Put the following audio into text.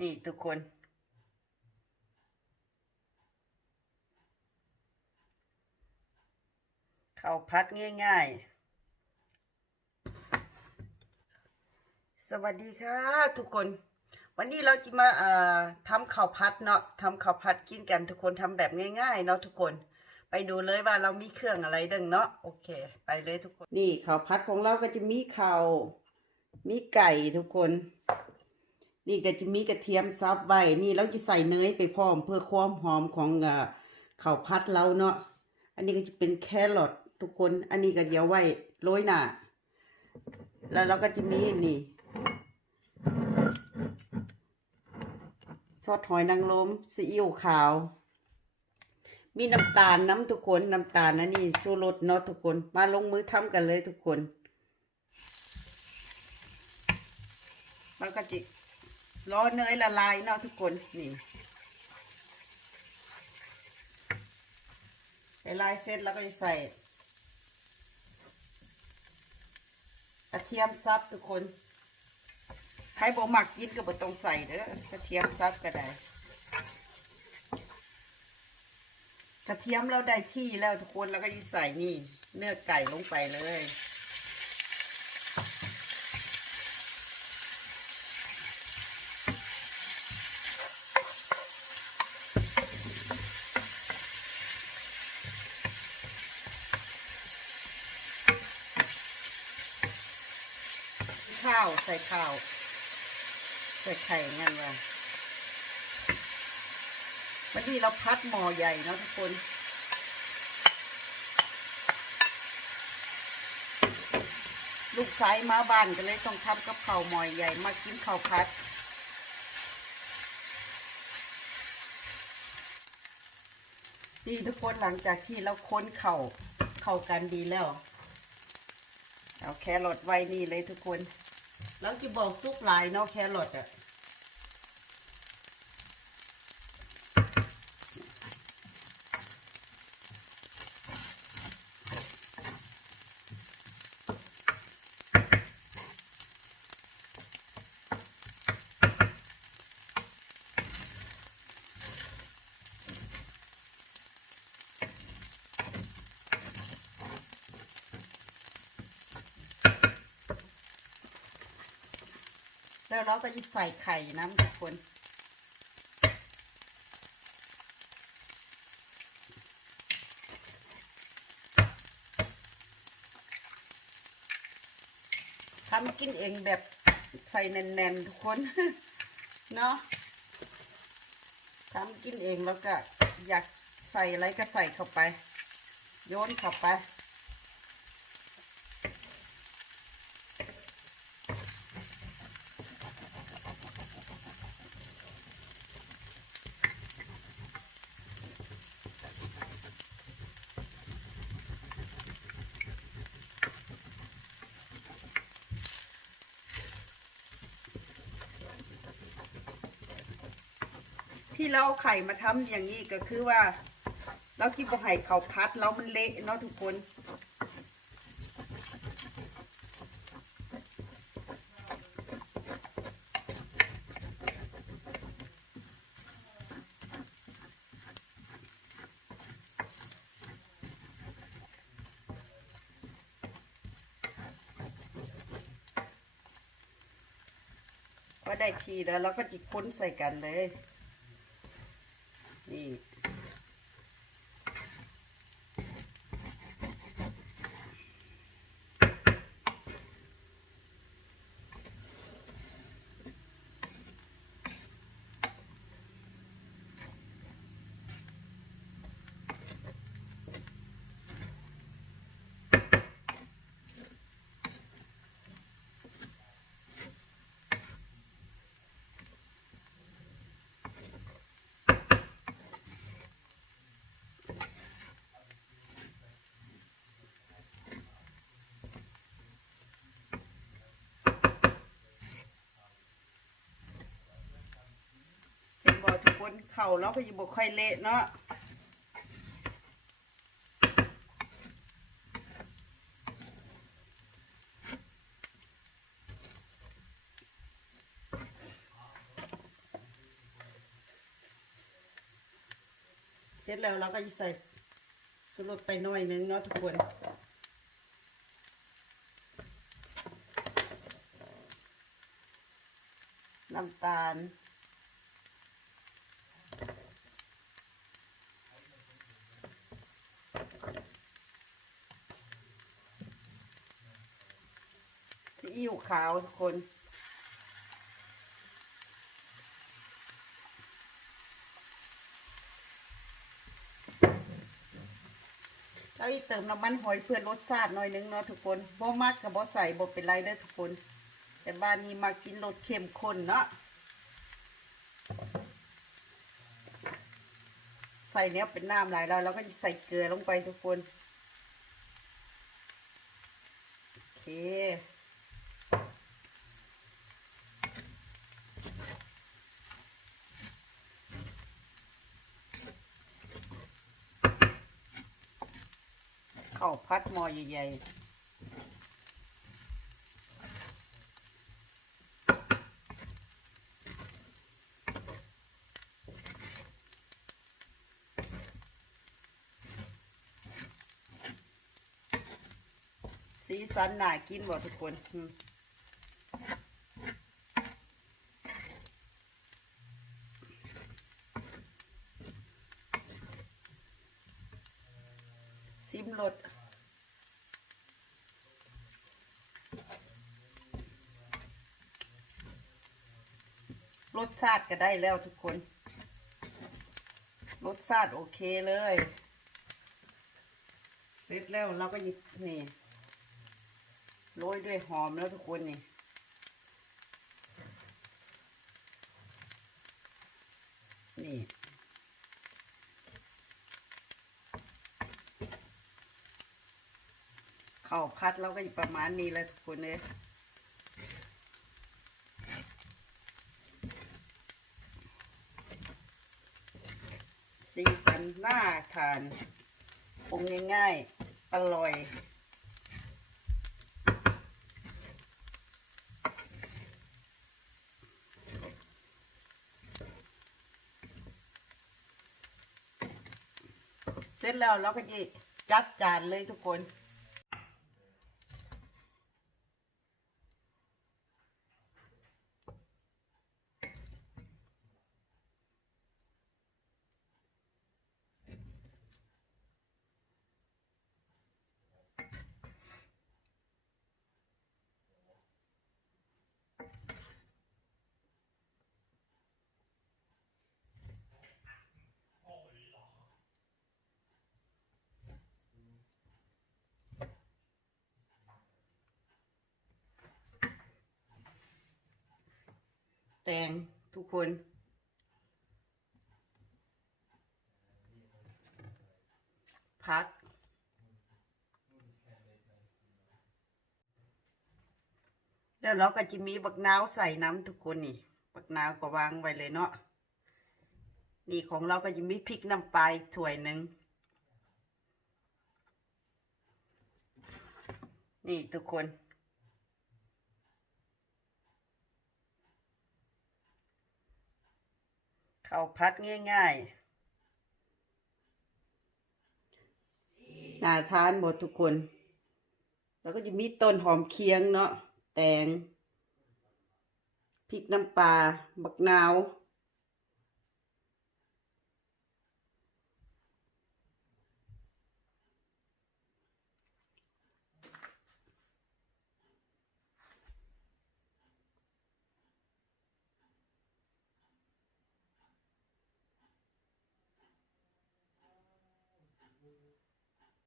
นี่ทุกคนข้าวพัดง่ายๆ สวัสดีค่ะทุกคน วันนี้เราจะมาเอ่อทำข้าวพัดเนาะทำข้าวพัดกินกันทุกคนทำแบบง่ายๆเนาะทุกคน ไปดูเลยว่าเรามีเครื่องอะไรดึงเนาะโอเค ไปเลยทุกคน นี่ข้าวพัดของเราก็จะมีข้าวมีไก่ทุกคน นี่ก็จะมีกระเทียมซับไว้ นี่เราจะใส่เนยไปพร้อมเพื่อความหอมของเอ่อข้าวพัดเราเนาะ อันนี้ก็จะเป็นแครอททุกคน อันนี้ก็เดี๋ยวไว้โรยหน้า แล้วเราก็จะมีนี่ซอสหอยนางรมซีอิ๊วขาว มีน้ำตาลน้ำทุกคน น้ำตาลนะนี่สูรสเนาะทุกคน มาลงมือทำกันเลยทุกคนแล้วก็จิ รอเนยละลายเนาะทุกคนนี่ละลายเสร็จแล้วก็จะใส่กระเทียมซับทุกคนใครบ่มักกินก็บ่ต้องใส่เด้อกระเทียมซับก็ได้กระเทียมเราได้ที่แล้วทุกคนแล้วก็จะใส่นี่ เนื้อไก่ลงไปเลย ข้าว ใส่ข้าว ใส่ไข่งั้นว่าวันนี้เราพัดหม้อใหญ่เนาะทุกคนลูกสายมาบ้านก็เลยต้องทำกับข้าวหม้อใหญ่มากินข้าวพัด นี่ทุกคนหลังจากที่เราค้นเข่า เข้ากันดีแล้ว เอาแครอทไว้นี่เลยทุกคน แล้วจะบอกซุปหลายเนาะแครอทอะ แล้วเราก็จะใส่ไข่น้ำทุกคนทำกินเองแบบใส่แน่นๆทุกคน เนาะทำกินเองแล้วก็อยากใส่อะไรก็ใส่เข้าไป โยนเข้าไป ที่เราเอาไข่มาทำอย่างนี้ก็คือว่า เรากินบ่ไห่เขาพัดแล้วมันเละเนาะทุกคนก็ได้ทีแล้วเราก็จิค้นใส่กันเลย เข่าเล้วก็อยู่บกค่เละเนาะเสร็จแล้วเราก็จะใส่สลดไปหน่อยนึงเนาะทุกคนน้ำตาล อิ๊วขาวทุกคนแล้วอีกเติมน้ำมันหอยเพื่อรสชาติหน่อยนึงเนาะทุกคนบ่มากกับบ่ใส่บ่เป็นไรเด้อทุกคน แต่บ้านนี้มากินรสเข้มข้นเนาะใส่เนี้ยเป็นน้ำหลายแล้วเราก็จะใส่เกลือลงไปทุกคนโอเค ข้าวพัดหม้อใหญ่สีสันน่ากินบ่ทุกคนซิมรส รสชาติก็ได้แล้วทุกคน รสชาติโอเคเลย เสร็จแล้วเราก็หยิบนี่โรยด้วยหอมแล้วทุกคนนี่นี่ข้าวพัดเราก็อยู่ประมาณนี้แหละทุกคนเลย สีสันน่าทานปรุงง่ายๆ อร่อย เสร็จแล้วเราก็จะจัดจานเลยทุกคน แตงทุกคน พัก แล้วเราก็จะมีบักนาวใส่น้ำทุกคนนี่ บักนาวก็วางไว้เลยเนาะนี่ของเราก็จะมีพริกน้ำปลาถ้วยหนึ่งนี่ทุกคน ข้าวพัดง่ายๆน่าทานหมดทุกคน แล้วก็จะมีต้นหอมเคียงเนาะแตงพริกน้ำปลาบักนาว